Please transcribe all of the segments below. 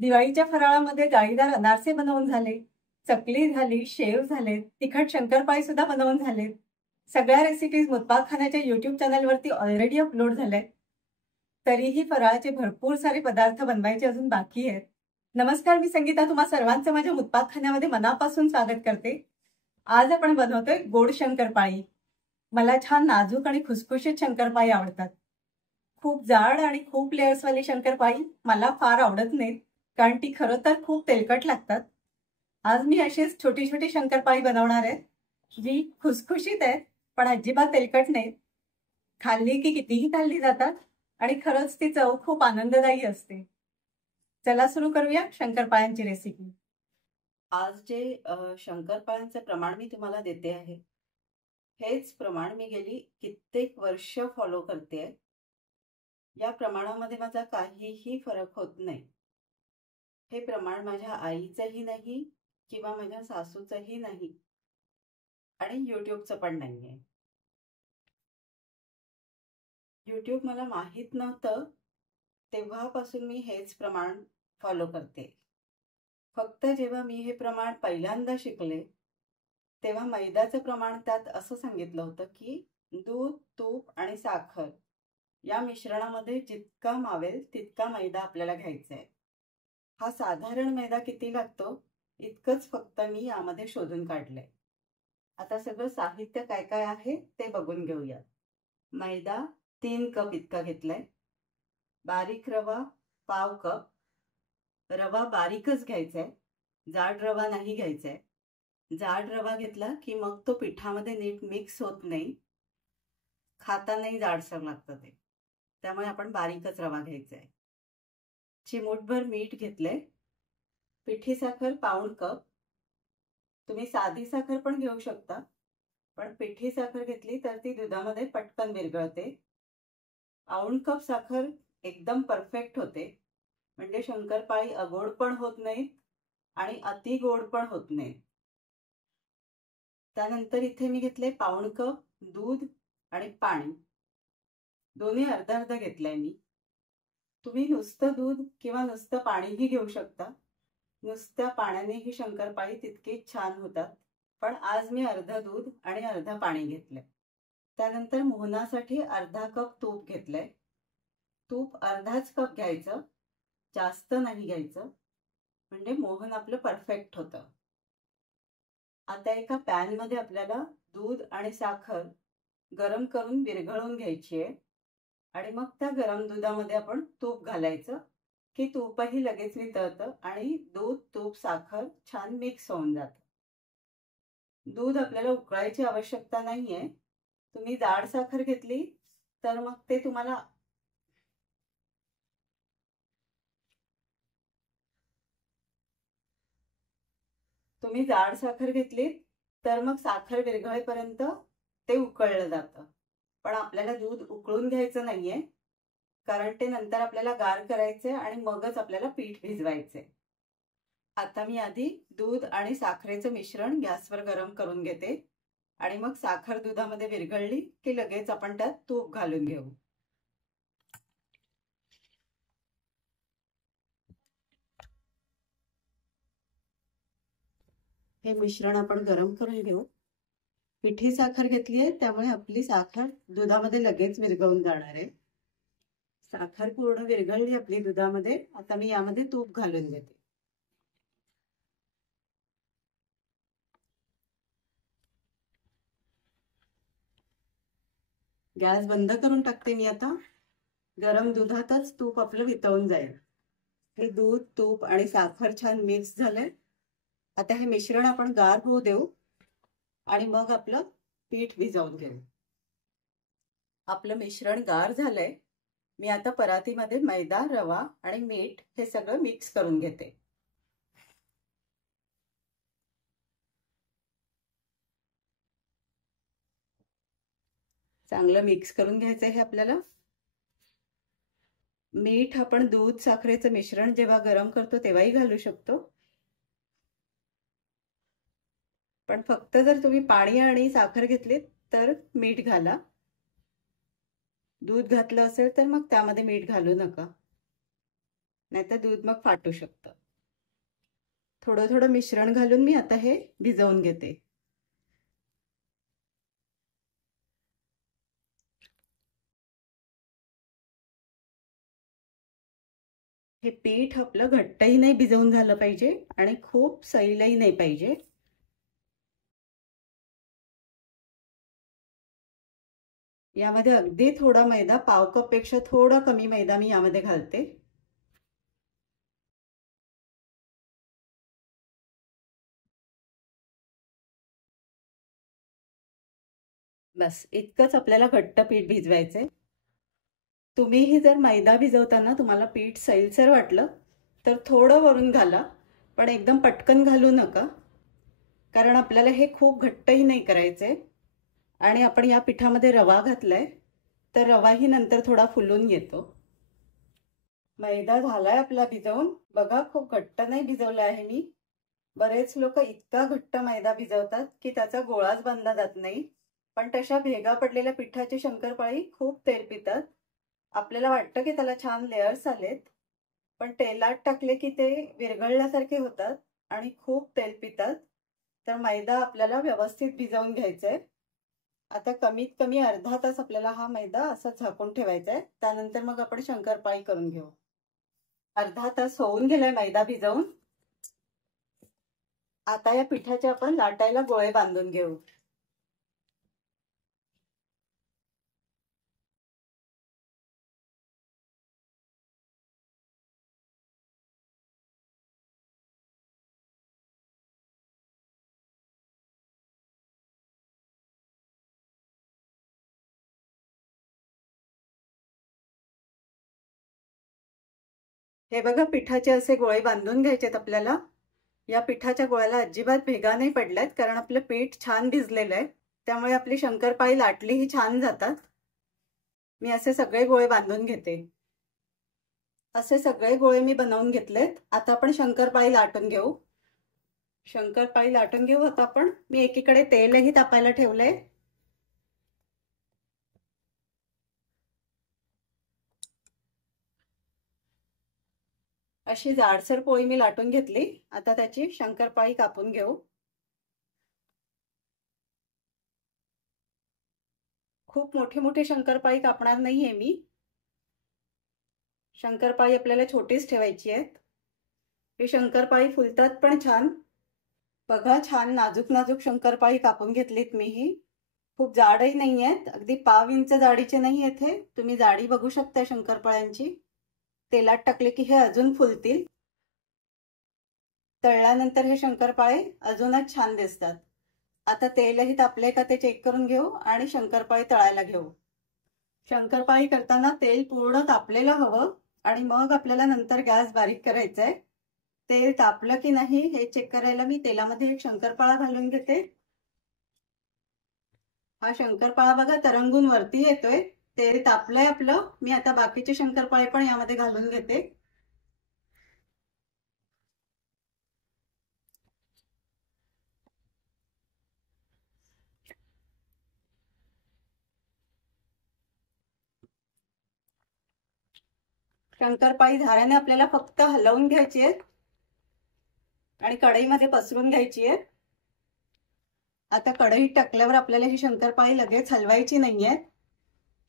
दिवाळीच्या फराळामध्ये डाळीदार अनारसे बनवून झाले, चकली झाली, शेव झाले, तिखट शंकरपाळी सुद्धा बनवून झाले. सगळ्या रेसिपीज मुत्बाखानाच्या YouTube चॅनलवरती ऑलरेडी अपलोड झाल्या. तरीही फराळाचे भरपूर सारे पदार्थ बनवायचे अजून बाकी आहेत. नमस्कार, मी संगीता तुम्हा सर्वांचं माझ्या मुत्बाखान्यामध्ये मनापासून स्वागत करते. आज आपण बनवतोय गोड शंकरपाळी. मला छान नाजूक आणि खुसखुशीत शंकरपाळी आवडतात. खूप जाड आणि खूप लेयर्सवाली शंकरपाळी मला फार आवडत नाहीत, कारण ती खरं तर खूप तेलकट लागतात. आज मी अशीच छोटी छोटी शंकरपाळी बनवणार आहे, जी खुसखुशीत आहेत पण अजिबात तेलकट नाहीत. खाल्ली की कितीही खाल्ली जातात आणि खरंच ती चव खूप आनंददायी असते. चला सुरू करूया शंकरपाळ्यांची रेसिपी. आज जे शंकरपाळ्यांचे प्रमाण मी तुम्हाला देते आहे, हेच प्रमाण मी गेली कित्येक वर्ष फॉलो करते. या प्रमाणामध्ये माझा काहीही फरक होत नाही. हे प्रमाण माझ्या आईचंही नाही किंवा माझ्या सासूचंही नाही आणि युट्यूबचं पण नाहीये. युट्यूब मला माहीत नव्हतं तेव्हापासून मी हेच प्रमाण फॉलो करते. फक्त जेव्हा मी हे प्रमाण पहिल्यांदा शिकले तेव्हा मैद्याचं प्रमाण त्यात असं सांगितलं होतं की दूध, तूप आणि साखर या मिश्रणामध्ये जितका मावेल तितका मैदा आपल्याला घ्यायचा आहे. हा साधारण मैदा किती लागतो इतकंच फक्त मी यामध्ये शोधून काढलंय. आता सगळं साहित्य काय काय आहे ते बघून घेऊया. मैदा 3 कप इतका घेतलाय. बारीक रवा पाव कप. रवा बारीकच घ्यायचा आहे, जाड रवा नाही घ्यायचा आहे. जाड रवा घेतला की मग तो पिठामध्ये नीट मिक्स होत नाही, खातानाही जाडसर लागतं ते. त्यामुळे आपण बारीकच रवा घ्यायचा आहे. चिमूटभर मीठ घेतलंय. पिठी साखर पाऊण कप. तुम्ही साधी साखर पण घेऊ शकता, पण पिठी साखर घेतली तर ती दुधामध्ये पटकन विरघळते. पाऊण कप साखर एकदम परफेक्ट होते, म्हणजे शंकरपाळी अगोड पण होत नाहीत आणि अति गोड पण होत नाही. त्यानंतर इथे मी घेतले पाऊण कप दूध आणि पाणी. दोन्ही अर्धा अर्धा घेतलंय मी. तुम्ही नुसतं दूध किंवा नुसतं पाणीही घेऊ शकता. नुसत्या पाण्याने ही शंकरपाळी तितकीच छान होतात, पण आज मी अर्धा दूध आणि अर्धा पाणी घेतलंय. त्यानंतर मोहनासाठी अर्धा कप तूप घेतलंय. तूप अर्धाच कप घ्यायचं, जास्त नाही घ्यायचं, म्हणजे मोहन आपलं परफेक्ट होतं. आता एका पॅन मध्ये आपल्याला दूध आणि साखर गरम करून विरघळून घ्यायची आहे आणि मग त्या गरम दुधामध्ये आपण तूप घालायचं की तूपही लगेच वितळतं आणि दूध, तूप, साखर छान मिक्स होऊन जातं. दूध आपल्याला उकळायची आवश्यकता नाहीये. तुम्ही जाड साखर घेतली तर मग ते तुम्हाला जाड साखर घेतली तर मग साखर विरघळेपर्यंत ते उकळलं जातं. पण आपल्याला दूध उकळून घ्यायचं नाहीये, कारण ते नंतर आपल्याला गार करायचे आणि मगच आपल्याला पीठ भिजवायचे. आता मी आधी दूध आणि साखरेचं मिश्रण गॅसवर गरम करून घेते आणि मग साखर दुधामध्ये विरघळली की लगेच आपण त्यात तूप घालून घेऊ. हे मिश्रण आपण गरम करून घेऊ. पिठी साखर घेतली आहे त्यामुळे आपली साखर दुधामध्ये लगेच विरघळून जाणार आहे. साखर पूर्ण विरघळली आपली दुधामध्ये. आता मी यामध्ये तूप घालून घेते. गॅस बंद करून टाकते मी आता. गरम दुधातच तूप आपलं वितळून जाईल. हे दूध, तूप आणि साखर छान मिक्स झालंय. आता हे मिश्रण आपण गार होऊ देऊ आणि मग आपलं पीठ भिजवून घेऊ. आपलं मिश्रण गार झालंय. मी आता परातीमध्ये मैदा, रवा आणि मीठ हे सगळं मिक्स करून घेते. चांगलं मिक्स करून घ्यायचं आहे आपल्याला. मीठ आपण दूध, साखरेचं मिश्रण जेव्हा गरम करतो तेव्हाही घालू शकतो, पण फक्त जर तुम्ही पाणी आणि साखर घेतली तर मीठ घाला. दूध घातलं असेल तर मग त्यामध्ये मीठ घालू नका. नाहीतर दूध मग फाटू शकतं. थोडं थोडं मिश्रण घालून मी आता हे भिजवून घेते. हे पीठ आपलं घट्टही नाही भिजवून झालं पाहिजे आणि खूप सैलही नाही पाहिजे. यामध्ये अगदी थोडा मैदा, पाव कप पेक्षा थोडा कमी मैदा मी यामध्ये घालते. बस इतकंच आपल्याला घट्ट पीठ भिजवायचंय. तुम्हीही जर मैदा भिजवताना तुम्हाला पीठ सैलसर वाटलं तर थोडं वरून घाला, पण एकदम पटकन घालू नका, कारण आपल्याला हे खूप घट्टही नाही करायचंय. आणि आपण या पिठामध्ये रवा घातलाय तर रवाही नंतर थोडा फुलून येतो. मैदा झालाय आपला भिजवून. बघा, खूप घट्ट नाही भिजवला आहे मी. बरेच लोक इतका घट्ट मैदा भिजवतात की त्याचा गोळाच बांधला जात नाही. पण तशा भेगा पडलेल्या पिठाची शंकरपाळी खूप तेल पितात. आपल्याला वाटतं की त्याला छान लेयर्स आलेत, पण तेलात टाकले की ते विरघळल्यासारखे होतात आणि खूप तेल पितात. तर मैदा आपल्याला व्यवस्थित भिजवून घ्यायचा आहे. आता कमीत कमी अर्धा तास आपल्याला हा मैदा असा झाकून ठेवायचा आहे. त्यानंतर मग आपण शंकरपाळी करून घेऊ. अर्धा तास होऊन गेलाय मैदा भिजवून. आता या पिठाचे आपण लाटायला गोळे बांधून घेऊ. हे बघा, पिठाचे असे गोळे बांधून घ्यायचेत आपल्याला. या पिठाच्या गोळ्याला अजिबात भेगा नाही पडल्यात, कारण आपलं पीठ छान भिजलेलं आहे. त्यामुळे आपली शंकरपाळी लाटलीही छान जातात. मी असे सगळे गोळे बांधून घेते. असे सगळे गोळे मी बनवून घेतलेत. आता आपण शंकरपाळी लाटून घेऊ. शंकरपाळी लाटून घेऊ आता आपण. मी एकीकडे तेलही तापायला ठेवलंय. अशी जाडसर पोळी मी लाटून घेतली. आता त्याची शंकरपाळी कापून घेऊ. खूप मोठी मोठी शंकरपाळी कापणार नाहीये मी. शंकरपाळी आपल्याला छोटीच ठेवायची आहे. ही शंकरपाळी फुलतात पण छान. बघा, छान नाजूक नाजूक शंकरपाळी कापून घेतलीत मी. ही खूप जाडही नाही आहेत, अगदी पाव इंच जाडीचे नाही आहेत हे. तुम्ही जाडी बघू शकता शंकरपाळ्यांची. तेलात टाकले की हे अजून फुलतील. तळल्यानंतर हे शंकरपाळे अजूनच छान दिसतात. आता तेलही तापले का ते चेक करून घेऊ आणि शंकरपाळी तळायला घेऊ. शंकरपाळी करताना तेल पूर्ण तापलेलं हवं आणि मग आपल्याला नंतर गॅस बारीक करायचा आहे. तेल तापलं की नाही हे चेक करायला मी तेलामध्ये एक शंकरपाळा घालून घेते. हा शंकरपाळा बघा तरंगून वरती येतोय. तेल तापलंय आपलं. मी आता बाकीचे शंकरपाळे पण यामध्ये घालून घेते. शंकरपाळी झाऱ्याने आपल्याला फक्त हलवून घ्यायची आहे आणि कढईमध्ये पसरून घ्यायची आहे. आता कढईत टाकल्यावर आपल्याला ही शंकरपाळी लगेच हलवायची नाहीये.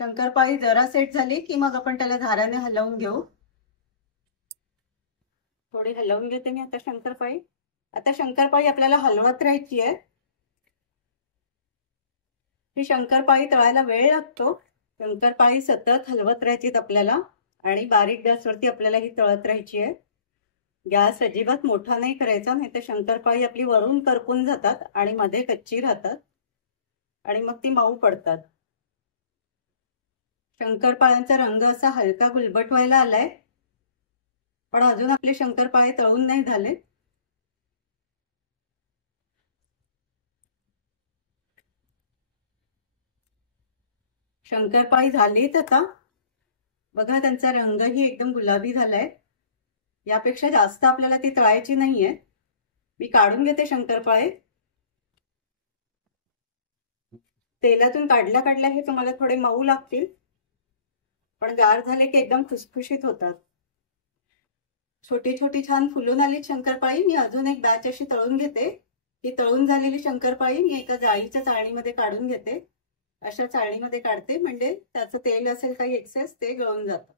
शंकरपाळी जरा सेट झाली की मग आपण त्याला झाऱ्याने हलवून घेऊ. थोडी हलवून घेते मी आता शंकरपाळी. आता शंकरपाळी आपल्याला हलवत राहायची आहे. ही शंकरपाळी तळायला वेळ लागतो. शंकरपाळी सतत हलवत राहायची आपल्याला आणि बारीक गॅसवरती आपल्याला ही तळत राहायची आहे. गॅस अजिबात मोठा नाही करायचा, नाही तर शंकरपाळी आपली वरून करपून जातात आणि मध्ये कच्ची राहतात आणि मग ती मऊ पडतात. शंकरपाळ्यांचा रंग असा हलका गुलबट व्हायला आलाय, पण अजून आपले शंकरपाळे तळून नाही झाले. शंकरपाळी झालीत आता. बघा, त्यांचा रंगही एकदम गुलाबी झालाय. यापेक्षा जास्त आपल्याला ती तळायची नाहीये. मी काढून घेते शंकरपाळे. तेलातून काढल्या काढल्या हे तुम्हाला थोडे मऊ लागतील, पण गार झाले की एकदम खुसखुशीत होतात. छोटी छोटी छान फुलून आली शंकरपाळी. मी अजून एक बॅच अशी तळून घेते. ही तळून झालेली शंकरपाळी मी एका जाळीच्या चाळणीमध्ये काढून घेते. अशा चाळणीमध्ये काढते म्हणजे त्याचं तेल असेल काही एक्सेस ते गळून जातं.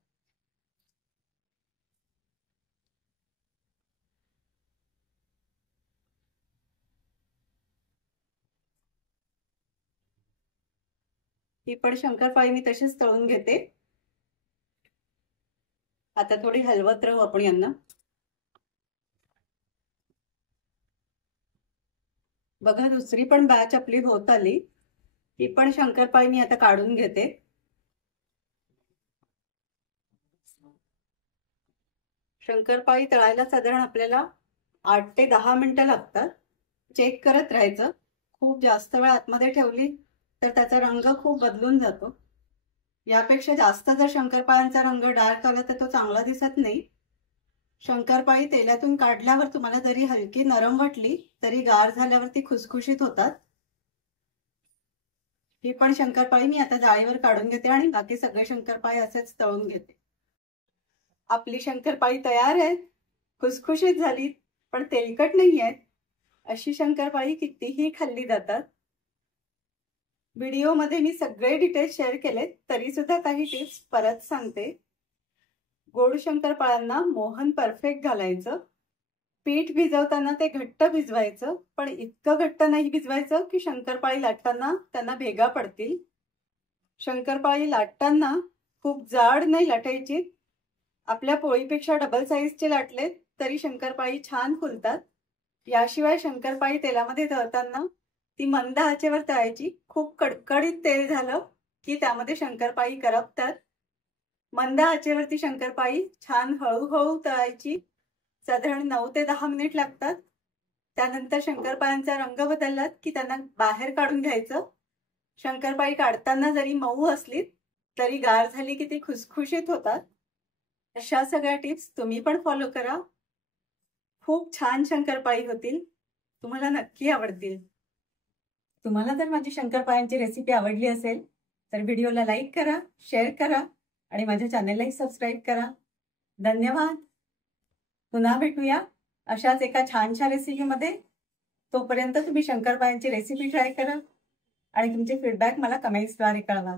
ही पण शंकरपाळी मी तशीच तळून घेते. आता थोडी हलवत राहू आपण यांना. बघा दुसरी पण बॅच आपली होत आली. ही पण शंकरपाळी मी आता काढून घेते. शंकरपाळी तळायला साधारण आपल्याला 8 ते 10 मिनिटं लागतात. चेक करत राहायचं. खूप जास्त वेळ आतमध्ये ठेवली तर त्याचा रंग खूप बदलून जातो. यापेक्षा जास्त जर शंकरपाळ्यांचा रंग डार्क आला तर तो चांगला दिसत नाही. शंकरपाळी तेलातून काढल्यावर तुम्हाला जरी हलकी नरम वाटली तरी गार झाल्यावर ती खुसखुशीत होतात. ही पण शंकरपाळी मी आता जाळीवर काढून घेते आणि बाकी सगळे शंकरपाळी असेच तळून घेते. आपली शंकरपाळी तयार आहे. खुसखुशीत झाली पण तेलकट नाही आहे. अशी शंकरपाळी कितीही खाल्ली जातात. व्हिडिओमध्ये मी सगळे डिटेल्स शेअर केलेत तरी सुद्धा काही टिप्स परत सांगते. गोड शंकरपाळ्यांना मोहन परफेक्ट घालायचं. पीठ भिजवताना ते घट्ट भिजवायचं पण इतकं घट्ट नाही भिजवायचं की शंकरपाळी लाटताना त्यांना भेगा पडतील. शंकरपाळी लाटताना खूप जाड नाही लाटायची. आपल्या पोळीपेक्षा डबल साईजचे लाटले तरी शंकरपाळी छान फुलतात. याशिवाय शंकरपाळी तेलामध्ये तळताना ती मंद आचेवर तळायची. खूप कडकडीत तेल झालं की त्यामध्ये शंकरपाळी करपतात. मंद आचेवरती शंकरपाळी छान हळूहळू तळायची. साधारण 9 ते 10 मिनिट लागतात. त्यानंतर शंकरपाळ्यांचा रंग बदलला की त्यांना बाहेर काढून घ्यायचं. शंकरपाळी काढताना जरी मऊ असली तरी गार झाली की ती खुसखुशीत होतात. अशा सगळ्या टिप्स तुम्ही पण फॉलो करा. खूप छान शंकरपाळी होतील. तुम्हाला नक्की आवडतील. तुम्हाला जर माझी शंकरपाळ्यांची रेसिपी आवडली असेल तर व्हिडिओला लाईक करा, शेअर करा आणि माझ्या चॅनललाही सबस्क्राईब करा. धन्यवाद. पुन्हा भेटूया अशाच एका छानशा रेसिपीमध्ये. तोपर्यंत तुम्ही शंकरपाळ्यांची रेसिपी ट्राय करा आणि तुमचे फीडबॅक मला कमेंट्सद्वारे कळवा.